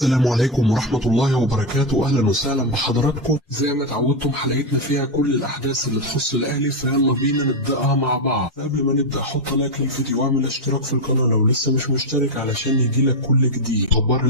السلام عليكم ورحمة الله وبركاته. أهلا وسهلا بحضراتكم. زي ما اتعودتم حلقتنا فيها كل الأحداث اللي تخص الأهلي، فيلا بينا نبدأها مع بعض. قبل ما نبدأ حط لايك للفيديو واعمل اشتراك في القناة لو لسه مش مشترك علشان يجيلك كل جديد. أخبار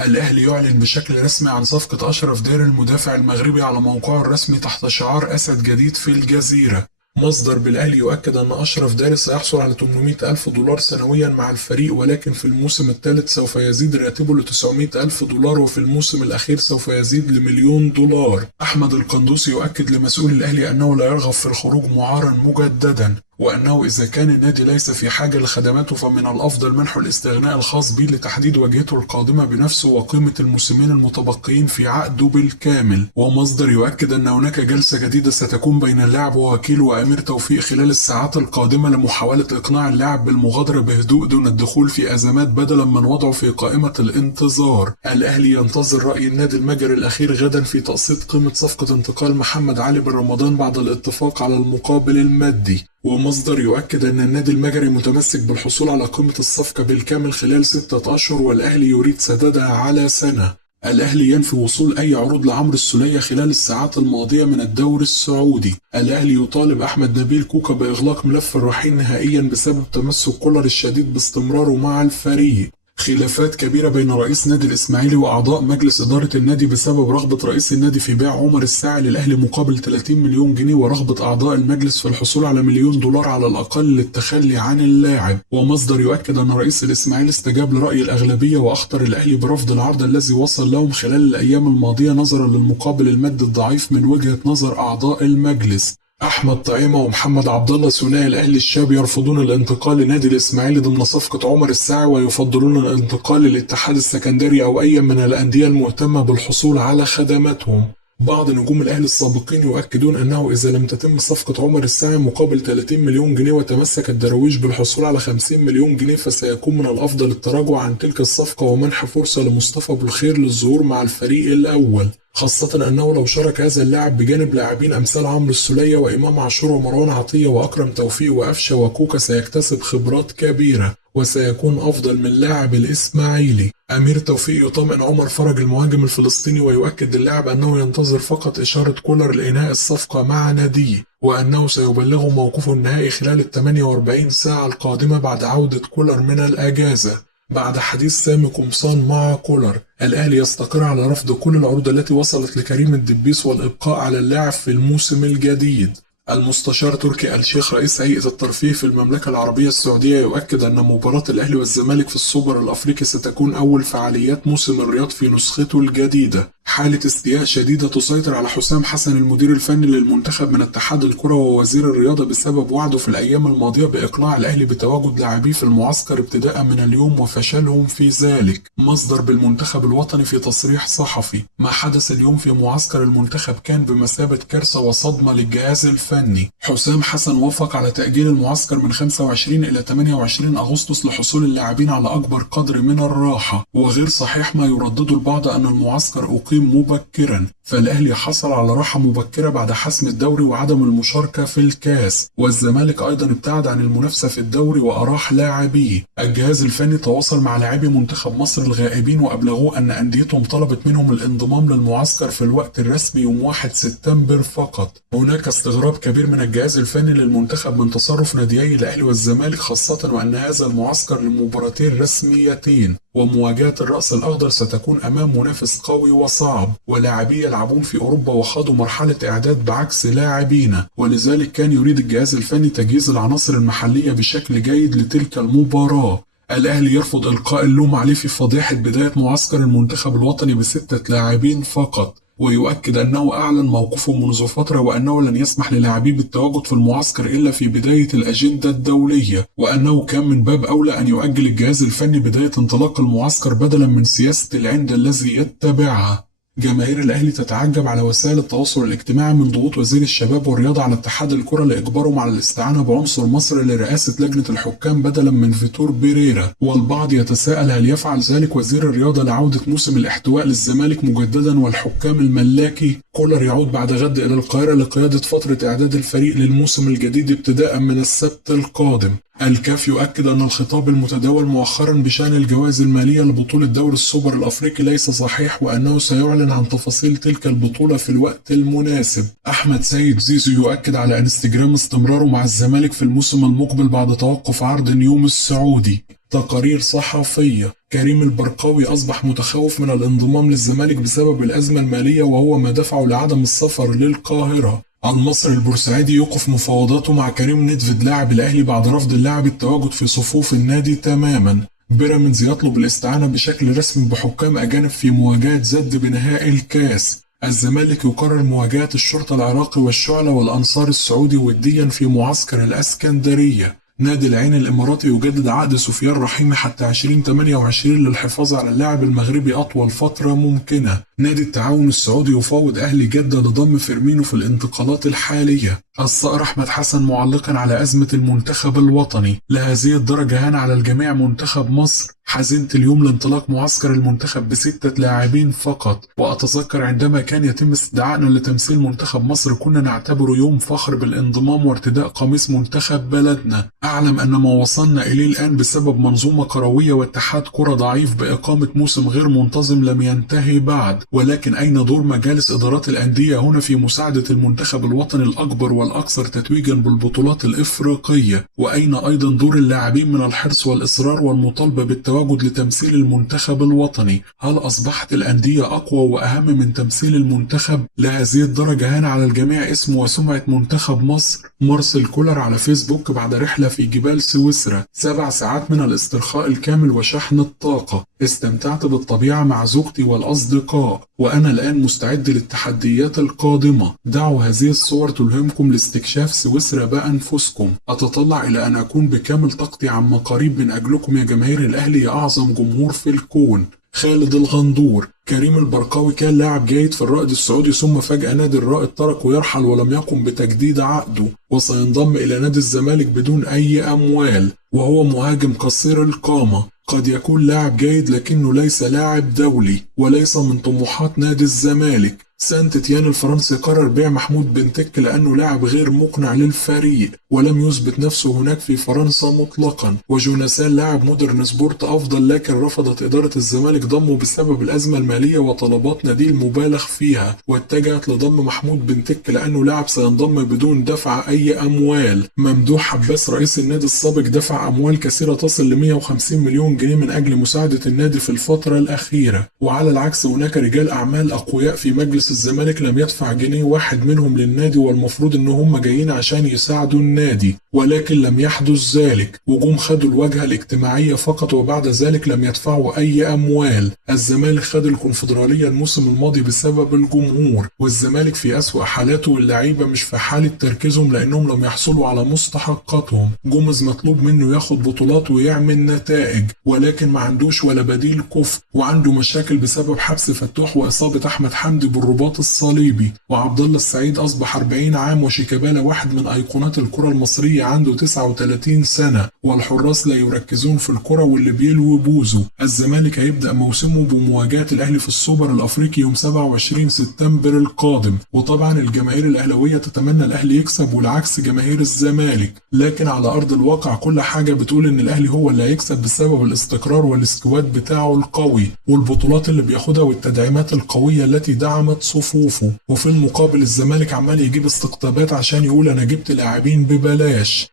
الأهلي يعلن بشكل رسمي عن صفقة أشرف داري المدافع المغربي على موقعه الرسمي تحت شعار أسد جديد في الجزيرة. مصدر بالأهلي يؤكد أن أشرف داري سيحصل على 800 ألف دولار سنويا مع الفريق، ولكن في الموسم الثالث سوف يزيد راتبه ل 900 ألف دولار، وفي الموسم الأخير سوف يزيد لمليون دولار. أحمد القندوسي يؤكد لمسؤول الأهلي أنه لا يرغب في الخروج معارا مجددا، وأنه إذا كان النادي ليس في حاجة لخدماته فمن الأفضل منحه الاستغناء الخاص به لتحديد واجهته القادمة بنفسه وقيمة الموسمين المتبقيين في عقده بالكامل. ومصدر يؤكد أن هناك جلسة جديدة ستكون بين اللاعب ووكيله وأمير توفيق خلال الساعات القادمة لمحاولة إقناع اللاعب بالمغادرة بهدوء دون الدخول في أزمات بدلا من وضعه في قائمة الانتظار. الأهلي ينتظر رأي النادي المجري الأخير غدا في تقسيط قيمة صفقة انتقال محمد علي بن رمضان بعد الاتفاق على المقابل المادي. ومصدر يؤكد أن النادي المجري متمسك بالحصول على قيمة الصفقة بالكامل خلال 6 أشهر، والأهلي يريد سدادها على سنة. الأهلي ينفي وصول أي عروض لعمرو السولية خلال الساعات الماضية من الدوري السعودي. الأهلي يطالب أحمد نبيل كوكا بإغلاق ملف الرحيل نهائيا بسبب تمسك كولر الشديد باستمراره مع الفريق. خلافات كبيرة بين رئيس نادي الإسماعيلي وأعضاء مجلس إدارة النادي بسبب رغبة رئيس النادي في بيع عمر الساعي للأهلي مقابل 30 مليون جنيه، ورغبة أعضاء المجلس في الحصول على مليون دولار على الأقل للتخلي عن اللاعب. ومصدر يؤكد أن رئيس الإسماعيلي استجاب لرأي الأغلبية وأخطر الأهلي برفض العرض الذي وصل لهم خلال الأيام الماضية نظرا للمقابل المادي الضعيف من وجهة نظر أعضاء المجلس. أحمد طعيمة ومحمد عبد الله ثنائي الأهلي الشاب يرفضون الانتقال لنادي الإسماعيلي ضمن صفقة عمر الساعي، ويفضلون الانتقال للاتحاد السكندري أو أي من الأندية المهتمة بالحصول على خدماتهم. بعض نجوم الأهلي السابقين يؤكدون أنه إذا لم تتم صفقة عمر الساعي مقابل 30 مليون جنيه وتمسك الدراويش بالحصول على 50 مليون جنيه فسيكون من الأفضل التراجع عن تلك الصفقة ومنح فرصة لمصطفى بالخير للظهور مع الفريق الأول، خاصة أنه لو شارك هذا اللاعب بجانب لاعبين أمثال عمرو السولية وإمام عاشور ومروان عطية وأكرم توفيق وقفشة وكوكا سيكتسب خبرات كبيرة وسيكون أفضل من لاعب الإسماعيلي. أمير توفيق يطمئن عمر فرج المهاجم الفلسطيني ويؤكد للاعب أنه ينتظر فقط إشارة كولر لإنهاء الصفقة مع ناديه، وأنه سيبلغه موقفه النهائي خلال 48 ساعة القادمة بعد عودة كولر من الأجازة. بعد حديث سامي قمصان مع كولر، الأهلي يستقر على رفض كل العروض التي وصلت لكريم الدبيس والإبقاء على اللاعب في الموسم الجديد. المستشار تركي آل شيخ رئيس هيئة الترفيه في المملكة العربية السعودية يؤكد أن مباراة الأهلي والزمالك في السوبر الأفريقي ستكون أول فعاليات موسم الرياض في نسخته الجديدة. حالة استياء شديدة تسيطر على حسام حسن المدير الفني للمنتخب من اتحاد الكرة ووزير الرياضة بسبب وعده في الأيام الماضية بإقناع الأهلي بتواجد لاعبيه في المعسكر ابتداء من اليوم وفشلهم في ذلك. مصدر بالمنتخب الوطني في تصريح صحفي: ما حدث اليوم في معسكر المنتخب كان بمثابة كارثة وصدمة للجهاز الفني. حسام حسن وافق على تأجيل المعسكر من 25 إلى 28 أغسطس لحصول اللاعبين على أكبر قدر من الراحة، وغير صحيح ما يردده البعض أن المعسكر أقيم مبكرا، فالأهلي حصل على راحة مبكرة بعد حسم الدوري وعدم المشاركة في الكاس، والزمالك أيضا ابتعد عن المنافسة في الدوري وأراح لاعبيه. الجهاز الفني تواصل مع لاعبي منتخب مصر الغائبين وأبلغوه أن أنديتهم طلبت منهم الانضمام للمعسكر في الوقت الرسمي يوم 1 سبتمبر فقط. هناك استغراب كبير من الجهاز الفني للمنتخب من تصرف ناديي الأهلي والزمالك، خاصة وأن هذا المعسكر لمباراتين رسميتين، ومواجهة الرأس الأخضر ستكون أمام منافس قوي وصعب، ولاعبي يلعبون في أوروبا وخاضوا مرحلة إعداد بعكس لاعبينا، ولذلك كان يريد الجهاز الفني تجهيز العناصر المحلية بشكل جيد لتلك المباراة. الأهلي يرفض إلقاء اللوم عليه في فضيحة بداية معسكر المنتخب الوطني ب6 لاعبين فقط، ويؤكد أنه أعلن موقفه منذ فترة وأنه لن يسمح للاعبيه بالتواجد في المعسكر إلا في بداية الأجندة الدولية، وأنه كان من باب أولى أن يؤجل الجهاز الفني بداية انطلاق المعسكر بدلا من سياسة العند الذي يتبعها. جماهير الأهلي تتعجب على وسائل التواصل الاجتماعي من ضغوط وزير الشباب والرياضة على اتحاد الكرة لإجبارهم على الاستعانة بعنصر مصري لرئاسة لجنة الحكام بدلا من فيتور بيريرا، والبعض يتساءل هل يفعل ذلك وزير الرياضة لعودة موسم الاحتواء للزمالك مجددا والحكام الملاكي؟ كولر يعود بعد غد إلى القاهرة لقيادة فترة إعداد الفريق للموسم الجديد ابتداء من السبت القادم. الكاف يؤكد أن الخطاب المتداول مؤخرا بشأن الجوائز المالية لبطولة دوري السوبر الأفريقي ليس صحيح، وأنه سيعلن عن تفاصيل تلك البطولة في الوقت المناسب. أحمد سيد زيزو يؤكد على انستجرام استمراره مع الزمالك في الموسم المقبل بعد توقف عرض نيوم السعودي. تقارير صحفية: كريم البرقاوي أصبح متخوف من الانضمام للزمالك بسبب الأزمة المالية، وهو ما دفعه لعدم السفر للقاهرة. النصر البورسعيدي يوقف مفاوضاته مع كريم نيدفيد لاعب الأهلي بعد رفض اللاعب التواجد في صفوف النادي تماما. بيراميدز يطلب الاستعانة بشكل رسمي بحكام أجانب في مواجهة زد بنهائي الكاس. الزمالك يقرر مواجهة الشرطة العراقي والشعلة والأنصار السعودي وديا في معسكر الإسكندرية. نادي العين الإماراتي يجدد عقد سفيان رحيمي حتى 2028 للحفاظ على اللاعب المغربي أطول فترة ممكنة. نادي التعاون السعودي يفاوض أهلي جدة لضم فيرمينو في الانتقالات الحالية. الصقر أحمد حسن معلقا على أزمة المنتخب الوطني: لهذه الدرجة هان على الجميع منتخب مصر. حزنت اليوم لانطلاق معسكر المنتخب ب6 لاعبين فقط، وأتذكر عندما كان يتم استدعائنا لتمثيل منتخب مصر كنا نعتبره يوم فخر بالانضمام وارتداء قميص منتخب بلدنا. أعلم أن ما وصلنا إليه الآن بسبب منظومة كروية واتحاد كرة ضعيف بإقامة موسم غير منتظم لم ينتهي بعد، ولكن أين دور مجالس إدارات الأندية هنا في مساعدة المنتخب الوطني الأكبر والأكثر تتويجا بالبطولات الإفريقية؟ وأين أيضا دور اللاعبين من الحرص والإصرار والمطالبة بالتواجد لتمثيل المنتخب الوطني؟ هل أصبحت الأندية أقوى وأهم من تمثيل المنتخب؟ لهذه الدرجة هان على الجميع اسم وسمعة منتخب مصر. مارسيل كولر على فيسبوك: بعد رحلة في جبال سويسرا 7 ساعات من الاسترخاء الكامل وشحن الطاقة، استمتعت بالطبيعة مع زوجتي والأصدقاء، وأنا الآن مستعد للتحديات القادمة. دعوا هذه الصور تلهمكم لاستكشاف سويسرا بأنفسكم. أتطلع إلى أن أكون بكامل طاقتي عما قريب من أجلكم يا جماهير الأهلي، يا أعظم جمهور في الكون. خالد الغندور: كريم البرقاوي كان لاعب جيد في الرائد السعودي، ثم فجأة نادي الرائد تركه يرحل ولم يقم بتجديد عقده، وسينضم إلى نادي الزمالك بدون أي أموال، وهو مهاجم قصير القامة. قد يكون لاعب جيد لكنه ليس لاعب دولي وليس من طموحات نادي الزمالك. سانت تيان الفرنسي قرر بيع محمود بنتك لأنه لاعب غير مقنع للفريق ولم يثبت نفسه هناك في فرنسا مطلقا. وجوناسان لاعب مودرن سبورت أفضل، لكن رفضت إدارة الزمالك ضمه بسبب الأزمة المالية وطلبات نادي المبالغ فيها، واتجهت لضم محمود بنتك لأنه لاعب سينضم بدون دفع أي أموال. ممدوح عباس رئيس النادي السابق دفع أموال كثيرة تصل ل 150 مليون جنيه من أجل مساعدة النادي في الفترة الأخيرة، وعلى العكس هناك رجال أعمال أقوياء في مجلس الزمالك لم يدفع جنيه واحد منهم للنادي، والمفروض ان هم جايين عشان يساعدوا النادي، ولكن لم يحدث ذلك، وجم خدوا الواجهة الاجتماعية فقط وبعد ذلك لم يدفعوا اي اموال. الزمالك خد الكونفدرالية الموسم الماضي بسبب الجمهور، والزمالك في اسوأ حالاته واللعيبة مش في حالة تركيزهم لانهم لم يحصلوا على مستحقاتهم. جوميز مطلوب منه ياخد بطولات ويعمل نتائج، ولكن ما عندوش ولا بديل كفء، وعنده مشاكل بسبب حبس فتوح واصابة احمد حمدي بالرباط الصليبي. وعبد الله السعيد أصبح 40 عام، وشيكابالا واحد من أيقونات الكرة المصرية عنده 39 سنة، والحراس لا يركزون في الكرة واللي بيلوي بوزه. الزمالك هيبدأ موسمه بمواجهة الأهلي في السوبر الأفريقي يوم 27 سبتمبر القادم، وطبعا الجماهير الأهلاوية تتمنى الأهلي يكسب والعكس جماهير الزمالك، لكن على أرض الواقع كل حاجة بتقول إن الأهلي هو اللي هيكسب بسبب الاستقرار والسكواد بتاعه القوي والبطولات اللي بياخدها والتدعيمات القوية التي دعمت صفوفه. وفي المقابل الزمالك عمال يجيب استقطابات عشان يقول انا جبت لاعبين ببلاش.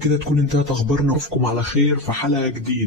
كده تكون انتهت اخبارنا، اشوفكم على خير في حلقة جديدة.